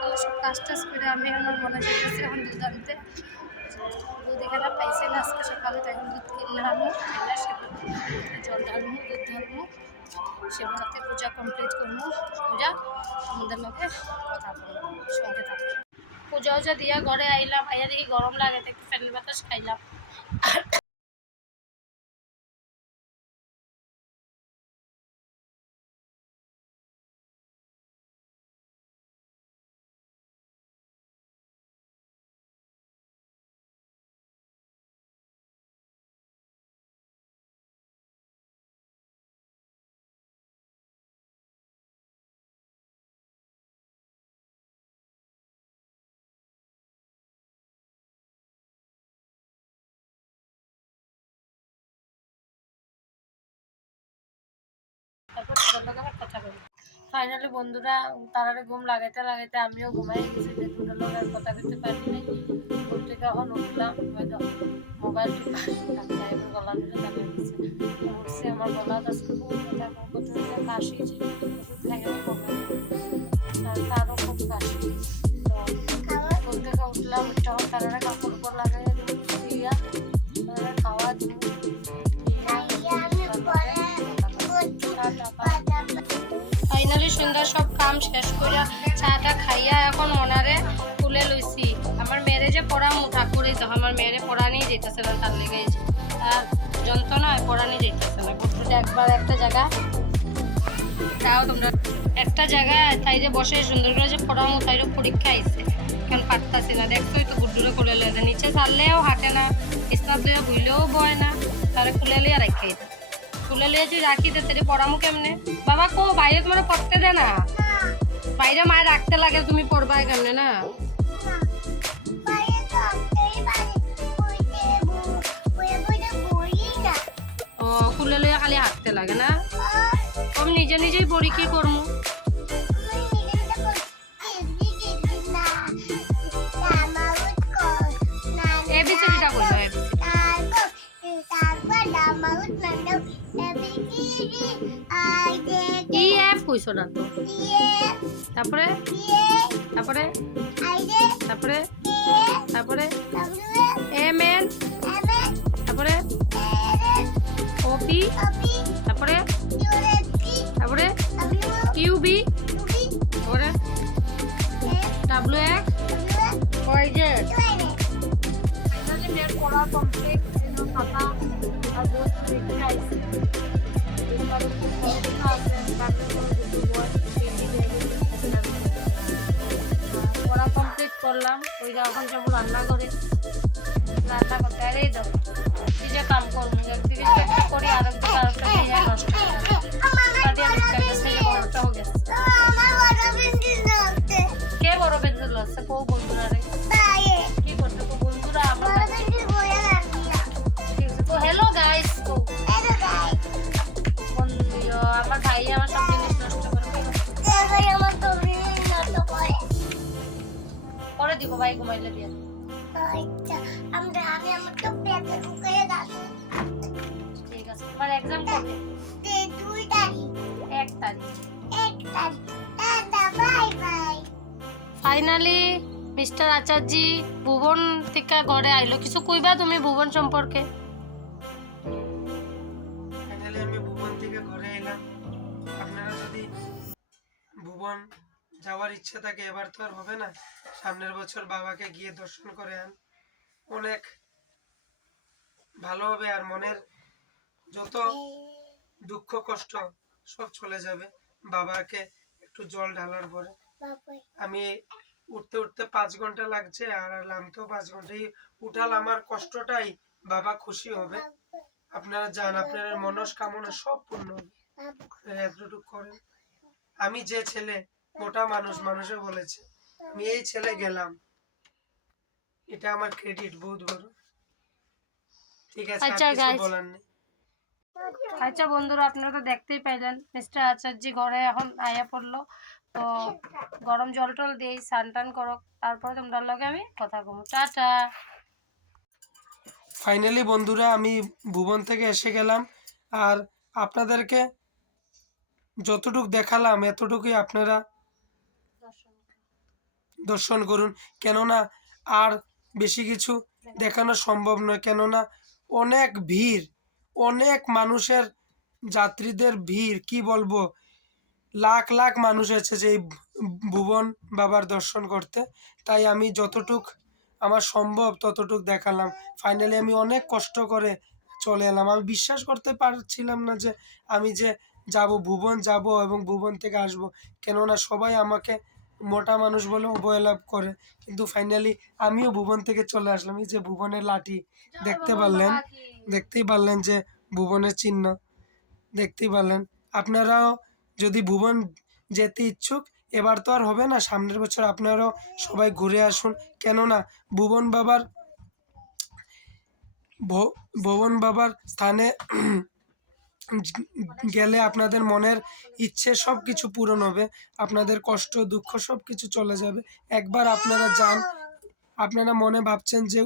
সকালে সব কাজ টাজ করে আমি আমার মনে যেতেছি এখন দুধ আনতে। দুধ এখানে পাইছে না আজকে সকালে, তাই এখন দুধ কিনলে আমি কিনলে সেগুলো জল ঢালবো, দুধ ঢালবো, সেগুলোতে পূজা কমপ্লিট করবো। পূজা আমাদের লোকে কথা বলবো, সঙ্গে থাকবো। পূজা উজা দিয়া ঘরে আইলাম, আইয়া দেখি গরম লাগে, একটু ফ্যানের বাতাস খাইলাম। তারপর পূজার লোকে আবার কথা বলি। ফাইনালি বন্ধুরা তারারে ঘুম লাগাইতে লাগাইতে আমিও ঘুমাই গেছি, যে দুটোর লোক আর কথা বলতে পারি নাই। ঘুম থেকে এখন উঠলাম, মোবাইল গলা ধরে দেখা গেছে উঠছে, আমার গলা কাশি যে ওষুধ খাই আমি তারও খুব কাশি। তো ঘুম থেকে উঠলাম, তখন তারা কাপড় উপর লাগাই দিয়া তারা খাওয়া দিব। ফাইনালি সন্ধ্যার সব কাম শেষ করে চাটা খাইয়া এখন মনারে তুলে লইছি। আমার মেয়েরে যে পড়ামু ঠাকুরই তো আমার মেয়েরে পড়ানি যেতেছে না, তার লেগে আর যন্ত্রণা পড়ানি যেতেছে না। ঘুরতে একবার একটা জায়গা যাও তোমরা, একটা জায়গায় তাই যে বসে সুন্দর করে যে পড়ামু, তাইরও পরীক্ষা আইছে, এখন পারতাছি না। দেখছোই তো গুড্ডুরে খুলে লয়ে নিচে ছাড়লেও হাঁটে না, স্নাত লইয়া বইলেও বয় না, তারে খুলে লিয়া রাখি তুলে লিয়ে যে রাখি তেরে পড়ামু কেমনে? বাবা কো বাইরে তোমার পড়তে দে না, বাইরে মায়ের রাখতে লাগে, তুমি পড়বাই কেমনে না? ও খুলে লিয়ে খালি হাঁটতে লাগে না, আমি নিজে নিজেই পড়ি, কি করবো? এবিসিডিটা বললো, কইছো না তো। তারপরে তারপরে তারপরে তারপরে এম এন, তারপরে ওপি, তারপরে তারপরে কিউবি, তারপরে W X Y Z. Finally মেয়ের পড়া কমপ্লিট, খাতা আর বই রেখে আইছি। পড়া কমপ্লিট করলাম, ওই এখন যাবো রান্না করে, রান্না করতে আর এই দেখো নিজে কাম করবো, একদিকে একটা করি আর একদিকে আরেকটা নিয়ে নষ্ট কে বড় পেন্সিল আছে কৌ বন্ধুরা রে কি করতে বন্ধুরা আমার। হ্যালো গাইস, আমার ভাই আমার সব জিনিস নষ্ট করে দিব, ভাই ঘুমাইলে দিয়ে ঠিক আছে। তোমার এক্সাম কবে? 1 তারিখ। ফাইনালি মিস্টার আচার্যি ভুবন থেকে ঘরে আইলো, কিছু কইবা তুমি ভুবন সম্পর্কে? আমি ভুবন থেকে ঘরে এলাম। আপনারা যদি ভুবন যাওয়ার ইচ্ছা থাকে, এবার তো আর হবে না, সামনের বছর বাবাকে গিয়ে দর্শন করে আন, অনেক ভালো হবে, আর মনের যত দুঃখ কষ্ট সব চলে যাবে বাবাকে একটু জল ঢালার পরে। আমি উঠতে উঠতে 5 ঘন্টা লাগছে, আর নামতেও 5 ঘন্টা, উঠাল আমার কষ্টটাই বাবা খুশি হবে। আপনারা যান, আপনাদের মনস্কামনা সব পূর্ণ হবে, এতটুকু করেন। আমি যে ছেলে মোটা মানুষে বলেছে, আমি এই ছেলে গেলাম, এটা আমার ক্রেডিট বহুত বড়। ঠিক আছে, আর কিছু বলার নেই। আচ্ছা বন্ধুরা, আপনারা তো দেখতেই পাইলেন মিস্টার আচার্য ঘরে এখন আয়া পড়লো, তো গরম জল টল দিই, স্নান টান করো, তারপরে তোমরা লগে আমি কথা কমু। টাটা। ফাইনালি বন্ধুরা আমি ভুবন থেকে এসে গেলাম, আর আপনাদেরকে যতটুকু দেখালাম এতটুকুই আপনারা দর্শন করুন, কেননা আর বেশি কিছু দেখানো সম্ভব নয়, কেননা অনেক ভিড়, অনেক মানুষের, যাত্রীদের ভিড় কি বলবো, লাখ লাখ মানুষ এসেছে এই ভুবন বাবার দর্শন করতে। তাই আমি যতটুক আমার সম্ভব ততটুক দেখালাম। ফাইনালি আমি অনেক কষ্ট করে চলে এলাম। আমি বিশ্বাস করতে পারছিলাম না যে আমি যে যাব, ভুবন যাব এবং ভুবন থেকে আসব, কেননা সবাই আমাকে মোটা মানুষ বলে অবহেলা করে, কিন্তু ফাইনালি আমিও ভুবন থেকে চলে আসলাম। এই যে ভুবনের লাঠি দেখতে পারলেন, দেখতেই পারলেন যে ভুবনের চিহ্ন দেখতেই পারলেন। আপনারাও যদি ভুবন যেতে ইচ্ছুক, এবার তো আর হবে না, সামনের বছর আপনারাও সবাই ঘুরে আসুন, কেননা ভুবন বাবার ভুবন বাবার স্থানে গেলে আপনাদের মনের ইচ্ছে সব কিছু পূরণ হবে, আপনাদের কষ্ট দুঃখ সব কিছু চলে যাবে। একবার আপনারা যান, আপনারা মনে ভাবছেন যে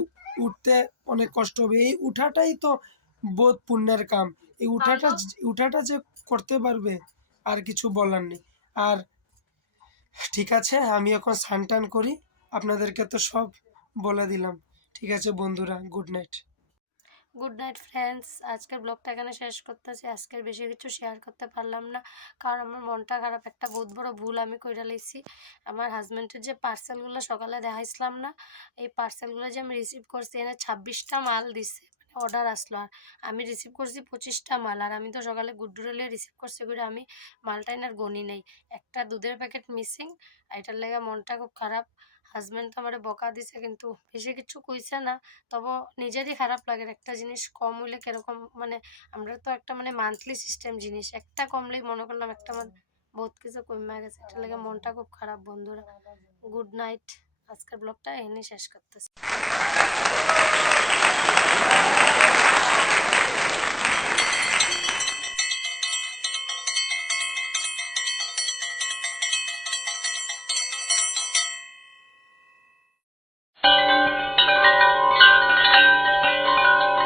উঠতে অনেক কষ্ট হবে, এই উঠাটাই তো বোধ পুণ্যের কাম। এই উঠাটা যে করতে পারবে, আর কিছু বলার নেই। আর ঠিক আছে, আমি এখন স্নান টান করি, আপনাদেরকে তো সব বলে দিলাম। ঠিক আছে বন্ধুরা, good night. Good night friends, আজকের ব্লগটা এখানে শেষ করতেছি। আজকের বেশি কিছু শেয়ার করতে পারলাম না, কারণ আমার মনটা খারাপ। একটা বহুত বড় ভুল আমি কইরা লাইছি। আমার হাজব্যান্ডের যে পার্সেলগুলো সকালে দেখাইছিলাম না, এই পার্সেলগুলো যে আমি রিসিভ করছি, এনে 26টা মাল দিছে, মানে অর্ডার আসলো, আর আমি রিসিভ করছি 25টা মাল। আর আমি তো সকালে গুড্ডুরেলে রিসিভ করছি করে আমি মালটা এনার গনি নেই, একটা দুধের প্যাকেট মিসিং। এটার লেগে মনটা খুব খারাপ। হাজব্যান্ড তো আমার বকা দিছে, কিন্তু বেশি কিছু কইছে না, তবে নিজেরই খারাপ লাগে। একটা জিনিস কম হইলে কিরকম, মানে আমরা তো একটা মানে মান্থলি সিস্টেম জিনিস, একটা কমলেই মনে করলাম একটা বহুত কিছু কমে গেছে, এটা লাগে মনটা খুব খারাপ। বন্ধুরা, গুড নাইট, আজকের ব্লগটা এখানেই শেষ করতেছি।